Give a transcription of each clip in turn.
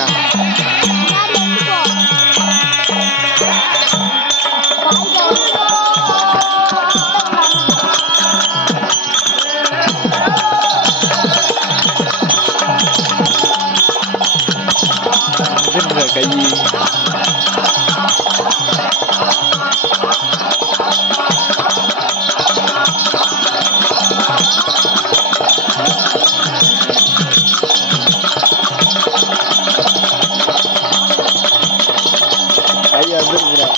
や。একদম পুরা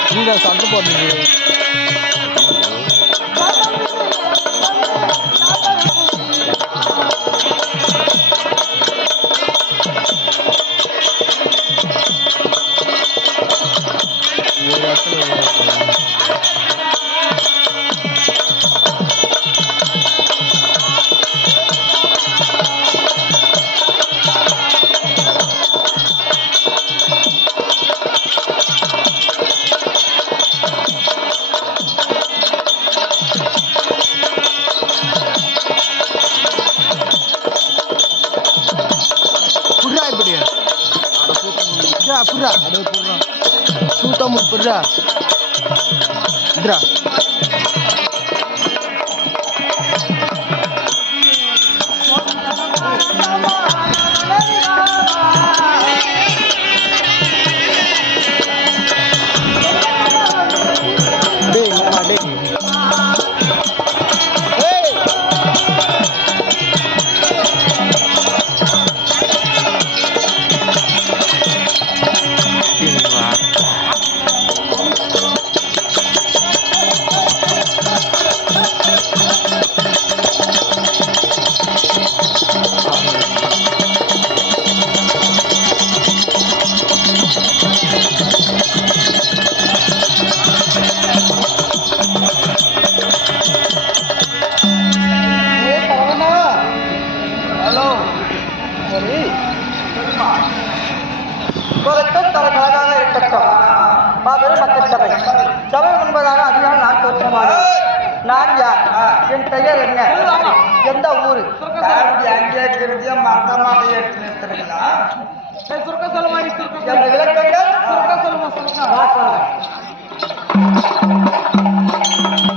நாத்துக்கு நீங்க சண்டை போடுறீங்க அடே புர்ரா சூத்தம் புர்ரா இದ್ರಾ இப்போதைக்கும் தனக்கு அழகாக இருக்கட்டும் மாபெரும் மக்கள் சபை. சபை முன்பதாக அதிகாரம் நான் தோற்றமாக நான் யார்? என் பெயர் என்ன? எந்த ஊரு? எடுத்து நிறுத்துறீங்களா என்ற விளக்கங்கள்? நான் சொல்றேன். தான்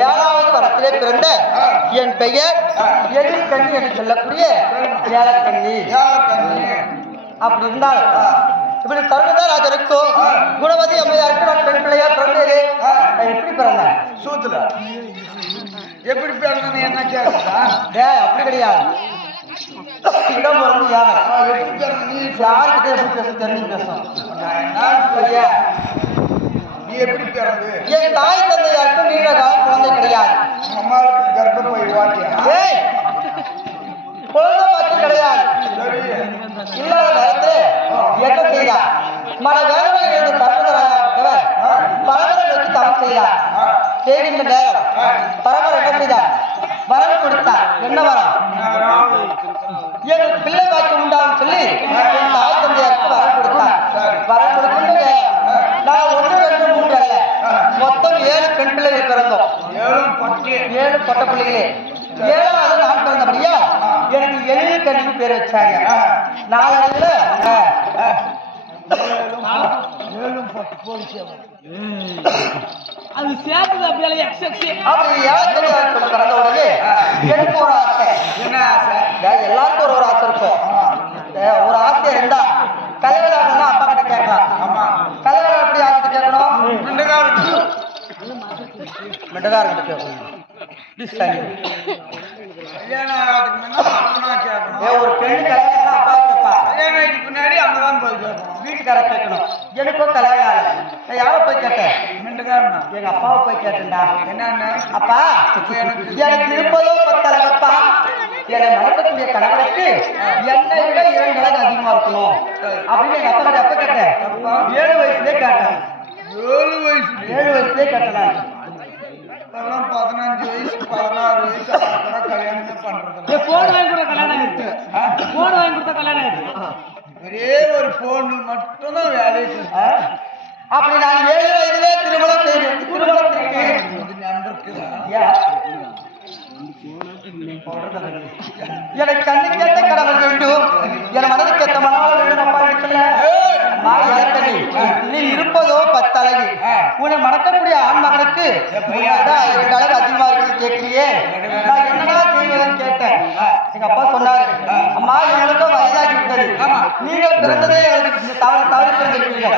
ஏழாவது வரத்திலே பிறந்த என் பெயர் எழில் கண்ணி என்று சொல்லக்கூடிய ஏலக்கண்ணி. அப்படி இருந்தால் இப்படி சர்வதராஜருக்கும் குணவதி அம்மையாருக்கும் நான் பெண் பிள்ளையா பிறந்தது நான் எப்படி பிறந்தேன்? சூத்துல. எப்படி பேரணும் என்ன கேக்குதா டே அப்படி கிடையாது. இடம் பிறந்து யார் எப்படி பேரணும் நீ? யார்கிட்ட எப்படி பேச தெரிஞ்சு என்ன சரியா? நீ எப்படி பிறந்து? என் தாய் தந்தையாருக்கும் நீண்ட காலம் குழந்தை கிடையாது. அம்மாவுக்கு கர்ப்பப்பை வாட்டியா ஏய் குழந்தை மட்டும் கிடையாது. இல்லாத நேரத்தில் என்ன செய்தார் மன வேதனை இருந்த சர்வதராஜர் பரமரை வச்சு தவம் செய்தார் செய்கின்ற நேரம். பரமர் என்ன செய்தார் வரம் கொடுத்தார் என்ன வரம் எனக்கு பிள்ளை வாக்கி உண்டாகும் சொல்லி என் தாய் தந்தையாருக்கு வரம் கொடுத்தார் வரம் கொடுக்கின்ற நேரம் நான் மொத்தம் ஏழு பெண் பிள்ளைகள் பிறந்தோம் ஏழு பொட்ட பிள்ளைகளே. ஏழாவது நான் பிறந்தபடியா? எனக்கு எழில் கண்ணிக்கு பேர் வச்சாங்க. போலீஸ் அது சேர்ந்தது அப்படியே எக்ஸ் எக்ஸ் அப்படி ஏழு பிறந்த உடனே எனக்கு ஒரு ஆசை. என்ன ஆசை? எல்லாருக்கும் ஒரு ஒரு ஆசை இருக்கும். ஒரு ஆசை இருந்தா கல்யாணம் ஆகணும்னா அப்பா கிட்ட கேட்கலாம். கல்யாணம் எப்படி ஆகிட்டு கேட்கணும்? மிட்டகாரங்கிட்ட கேட்கணும். ஒரு பெண்ணு கல்யாணம் அப்பா கேட்பா கல்யாணம் பின்னாடி அங்கதான் போய் வீட்டுக்கார கேட்கணும். எனக்கும் கல்யாணம் ஆகல. நான் யாரை போய் கேட்டேன் ரெண்டுக்காரனா எங்க அப்பாவை போய் கேட்டேன்டா. என்னன்னு? அப்பா எனக்கு இருப்பதோ பத்தளவப்பா என்னை மறக்கக்கூடிய கணவனுக்கு என்னை விட இரண்டு அழகு அதிகமா இருக்கணும். அப்படின்னு எங்க அப்பா எப்ப கேட்டேன் ஏழு வயசுலயே கேட்டேன் ஏழு வயசு. ஏழு வயசுலயே கேட்டேன் பதினஞ்சு வயசு பதினாறு வயசு கல்யாணமே பண்றது போன் வாங்கி கொடுத்த கல்யாணம் ஆயிடுச்சு. போன் வாங்கி கொடுத்த கல்யாணம் ஆயிடுச்சு. ஒரே ஒரு போனில் மட்டும்தான் வேலையை? அப்படி நான் ஏழு வயதிலே திருமணம் நம்பிருக்குதா ஏன்? எனக்கு கண்ணுக்கு ஏத்த கடவுள் வேண்டும். என் மனதுக்கு ஏத்த மனவாள வேண்டும் அப்பா என்று சொல்ல. அம்மா, நீ இருப்பதோ பத்தழகு உன்னை மணக்கக்கூடிய ஆண் மகனுக்கு அதான் இரண்டு அழகு அதிகமா இருக்குது கேட்கலையே. நான் என்னடா செய்வதுன்னு கேட்டேன். எங்க அப்பா சொன்னாரு அம்மா எங்களுக்கும் வயதாகி விட்டது. நீங்கள் பிறந்ததே எனக்கு இந்த தவறு தவறு பிறந்திருக்கீங்க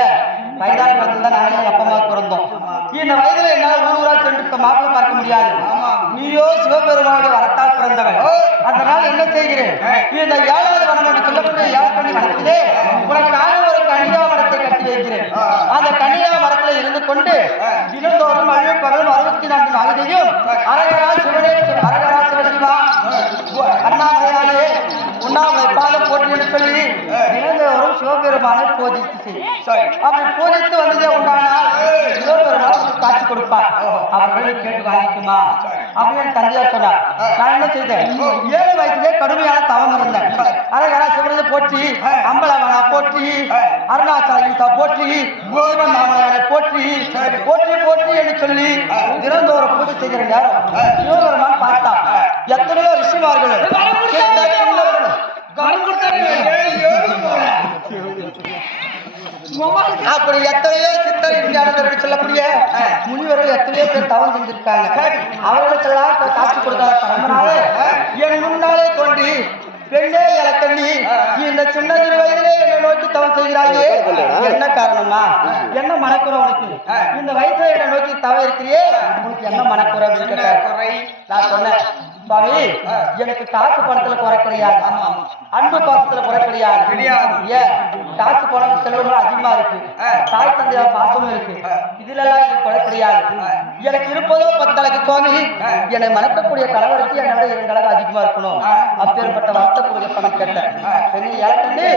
ஏன்? வயதான பிறந்தது தான் நானும் எங்க அப்பா அம்மா பிறந்தோம். இந்த வயதுல என்னால் ஊர் ஊரா சென்று இப்ப மாப்பிள்ளை பார்க்க முடியாது. நீயோ சிவபெருமானுடைய வரத்தால் பிறந்தவன். அதனால் என்ன செய்கிறேன்? இந்த ஏழாவது வனம் என்று சொல்லக்கூடிய ஏழக்கண்ணி மரத்திலே உனக்கு நானும் ஒரு கன்னியா மரத்தை கட்டி வைக்கிறேன். அந்த கன்னியா மரத்தில் இருந்து கொண்டு தினந்தோறும் அழிவு பகலும் அறுபத்தி நான்கு நாளிகையும் அரகரா சிவனே சிவ- அரகரா சிவசிவா அண்ணாமலையானே உண்ணாமலை பாதம் போட்டு சொல்லி தினந்தோறும் சிவபெருமானை பூஜித்து அப்படி பூஜித்து வந்ததே உண்டானால் சிவபெருமான் காட்சி கொடுப்பார். அவர்கள் கேட்டு வாங்கிக்குமா அப்படின்னு தந்தையார் சொன்னார். நான் என்ன செய்தேன்? ஏழு வயசுலயே கடுமையான தவம் இருந்தேன். அரகரா சிவனை போற்றி அம்பலவனா போற்றி அருணாச்சல போற்றி கோவிந்தாமலையானை போற்றி போற்றி போற்றி என்று சொல்லி தினந்தோறும் பூஜை செய்கிற நேரம். சிவபெருமான் பார்த்தான். எத்தனையோ ரிஷிமார்கள் அப்படி எத்தனையோ சித்தர் ஞானத்தர்கள் சொல்லக்கூடிய முனிவர்கள் எத்தனையோ பேர் தவம் செஞ்சிருக்காங்க. அவர்களுக்கெல்லாம் காட்சி கொடுக்காத பரம்பனாலே என் முன்னாலே தோன்றி பெண்ணே இலக்கண்ணி இந்த சின்ன சிறு வயதிலே என்னை நோக்கி தவம் செய்கிறாயே. என்ன காரணமா என்ன மனக்குறை உனக்கு? இந்த வயசுல என்னை நோக்கி தவம் இருக்கிறியே. உனக்கு என்ன மனக்குறை அப்படின்னு கேட்டார். நான் சொன்னேன் சுவாமி எனக்கு காசு பணத்துல குறை கிடையாது அன்பு பாசத்துல குறை கிடையாது கிடையாது. ஏன்? காசு பணம் செல்வமும் அதிகமா இருக்கு. தாய் தந்தையா பாசமும் இருக்கு. இதுல எல்லாம் எனக்கு குறை கிடையாது எனக்கு இருப்பதோ பத்தளக்கு சுவாமி என்னை மணக்கக்கூடிய கணவருக்கு என்னை விட இரண்டு அழகு அதிகமா இருக்கணும். அப்பேற்பட்ட வார்த்தை கொடுக்க பணம் கேட்டேன். இலக்கண்டு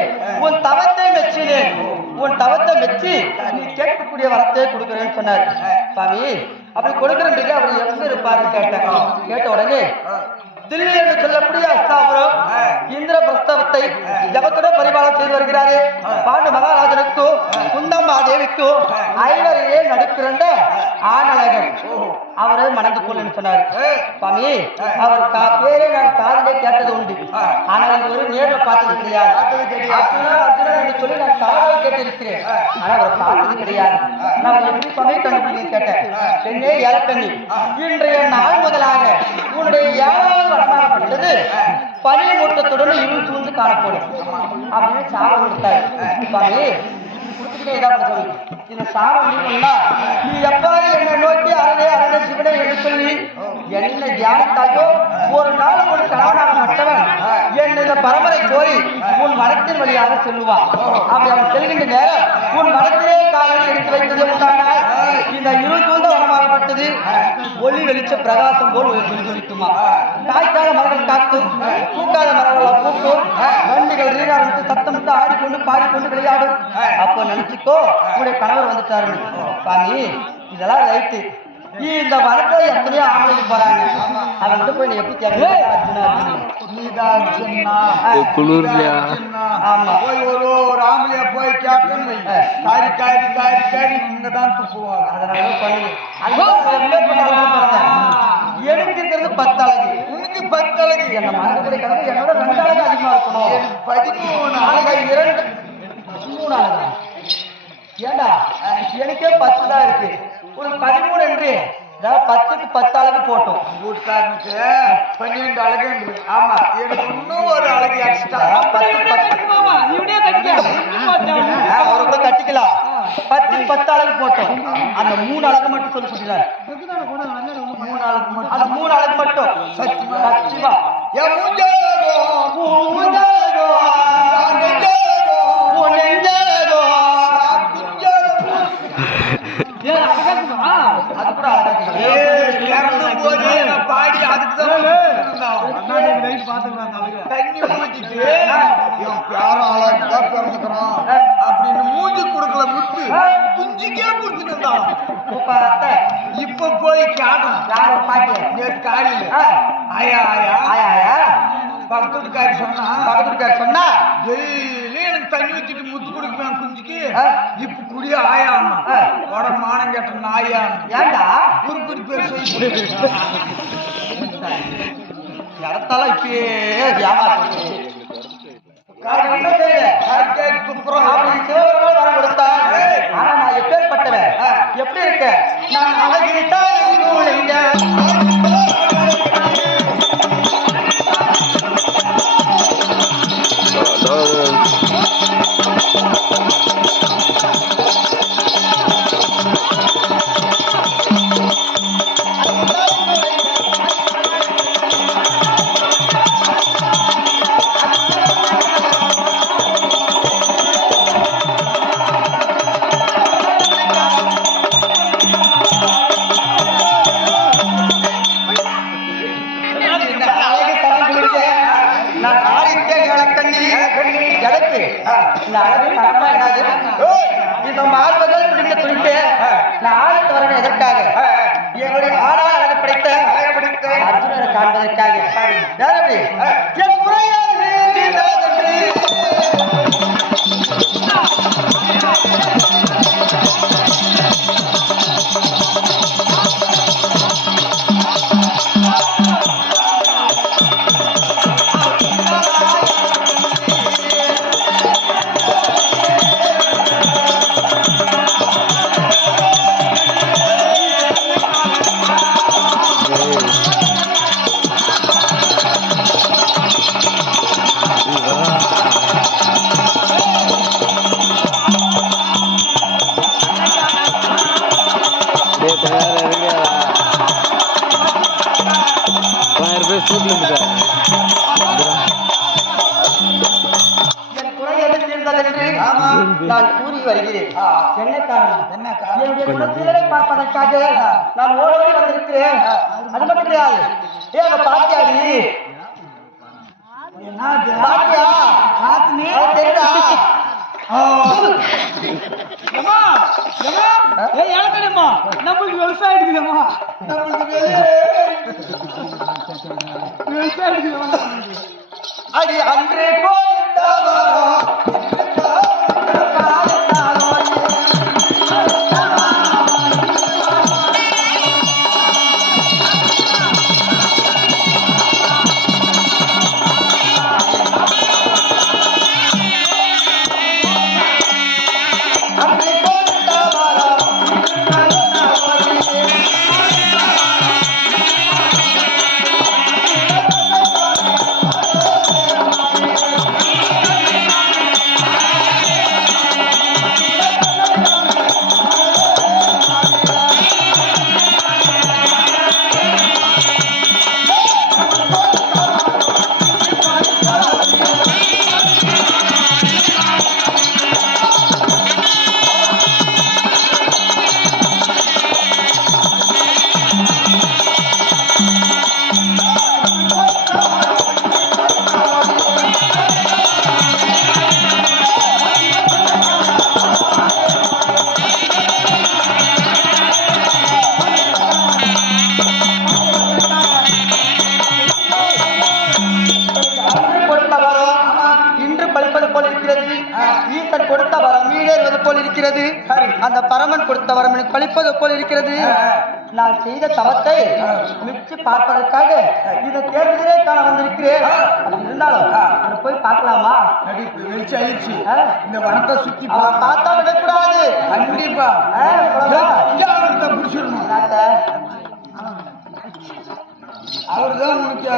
உன் தவத்தை மெச்சினேன் உன் தவத்தை மெச்சி நீ கேட்கக்கூடிய வரத்தை கொடுக்குறேன்னு சொன்னார். சுவாமி அப்படி கொடுக்குறேன் அவர் எப்படி இருப்பாருன்னு கேட்டேன். கேட்ட உடனே தில்லி என்று சொல்லக்கூடிய அஸ்தாபுரம் இந்திர பிரஸ்தவத்தை ஜபத்துடன் பரிபாலம் செய்து வருகிறாரே. பாண்டு மகாராஜனுக்கும் குந்தம்மா தேவிக்கும் ஐவரையே நடுக்கிறண்ட ஆனழகன் அவரை மணந்து கொள்ளுன்னு சொன்னார். சுவாமி அவர் பேரே நான் காதிலே கேட்டது உண்டு. ஆனால் ஒரு நேர்ல பார்த்தது கிடையாது. என்று சொல்லி நான் காதலை கேட்டிருக்கிறேன். ஆனால் அவர் பார்த்தது கிடையாது. நான் எப்படி சுவாமி கண்டுபிடிக்க கேட்டேன். பெண்ணே ஏலக்கண்ணி இன்றைய நாள் முதலாக உன்னுடைய ஏழாவது வரமாகப்பட்டது பனி மூட்டத்துடன் இருள் சூழ்ந்து காணப்படும். அப்படின்னு சாபம் கொடுத்தாரு. இந்த சாபம் நீ எப்பாவது என்னை நோக்கி அரணே அரணே சிவனே என்று சொல்லி என்ன தியானித்தாயோ ஒரு நாள் ஒரு கணவனாக மற்றவன் என் இந்த பரம்பரை கோரி உன் மனத்தின் வழியாக செல்லுவான். அப்படி அவன் செல்கின்ற நேரம் உன் மரத்திலே கால எடுத்து வைத்தது உண்டானால் இந்த இருள் சூழ்ந்த வனமாகப்பட்டது ஒளி வெளிச்ச பிரகாசம் போல் சொல்லிக்குமா காய்க்காத மரங்கள் காக்கும் பூக்காத மரங்கள் பூக்கும் வண்டிகள் ரீகாரம் சத்தமிட்டு ஆடிக்கொண்டு பாடிக்கொண்டு விளையாடும் அப்போ நினைச்சுக்கோ உங்களுடைய கணவர் வந்துட்டாரு சாமி இதெல்லாம் ரைட்டு இந்த மரத்துல எத்தனையோ ஆம்பளைக்கு போறாங்க அவன்கிட்ட போய் எப்படி கேட்க அர்ஜுனா. நீதான். குளிர்லையா. போய் ஒரு ஒரு ஆம்பளைய போய் வை. காரி காரி காரி காரி இங்கதான் துப்புவாங்க அதனால பண்ணுங்க அதுதான் எப்பேற்பட்ட அழகு இருக்கிறது பத்து அழகு. உனக்கு என்ன மறக்கக்கூடிய கணக்கு என்னோட ரெண்டு அழகு அதிகமா இருக்கணும். எனக்கு பதிமூணு அழகு. இரண்டு. மூணு அழகா? ஏண்டா? எனக்கே பத்து தான் இருக்கு. ஒரு பதிமூணு என்று அதாவது பத்துக்கு பத்து அழகு போட்டோம். வீட்டுக்காரனுக்கு பன்னிரெண்டு அழகு. ஆமா எனக்கு இன்னும் ஒரு அழகு எக்ஸ்ட்ரா பத்து பத்து கூட கட்டிக்கலாம். பத்துக்கு பத்து அழகு போட்டோம். அந்த மூணு அழகு மட்டும் சொல்லி கொடுத்துட்டாரு. மூணு அழகு மட்டும். அந்த மூணு அழகு மட்டும். சத்தியமா? சத்தியமா. என் அப்படின்னு மூஞ்சி கொடுக்கல முத்து. குஞ்சுக்கே கொடுத்துட்டு இருந்தான் இப்ப போய் யாரு பாட்டி? நேற்று காலையில. ஆ, ஆயா ஆயா. ஆயா, ஆயா. பக்கத்துக்காரி சொன்னா சொன்னா? டெய்லி எனக்கு தண்ணி வச்சுட்டு முத்து கொடுப்பேன் குஞ்சுக்கு. இப்ப குடிய ஆயான்னா ஆ. உட மானம் கேட்ட நாயான்னு ஏண்டா? பேர் சொல்லி இடத்தால இப்பயே ஆனா நான் எப்பேற்பட்டவன்? எப்படி இருக்க நான் அழகிட்டாய் காட்டுவதற்காக ஏய், இளங்கனிம்மா, நம்மளுக்கு விவசாயம் இருக்குதம்மா நம்மளுக்கு விவசாயம் இருக்குதம்மா அடி அன்றே போட்டவரோ இருக்கிறது. நான் செய்த தவத்தை மிச்சு பார்ப்பதற்காக இதை தேர்தலே காண வந்திருக்கிறேன். இருந்தாலும் அதை போய் பார்க்கலாமா? நடிப்பு வெளிச்சு ஆயிடுச்சு. ஆ? இந்த வனத்தை சுத்தி பார்த்தா விடக்கூடாது. கண்டிப்பா. புடிச்சிடணும்? அவர்தான் உனக்கு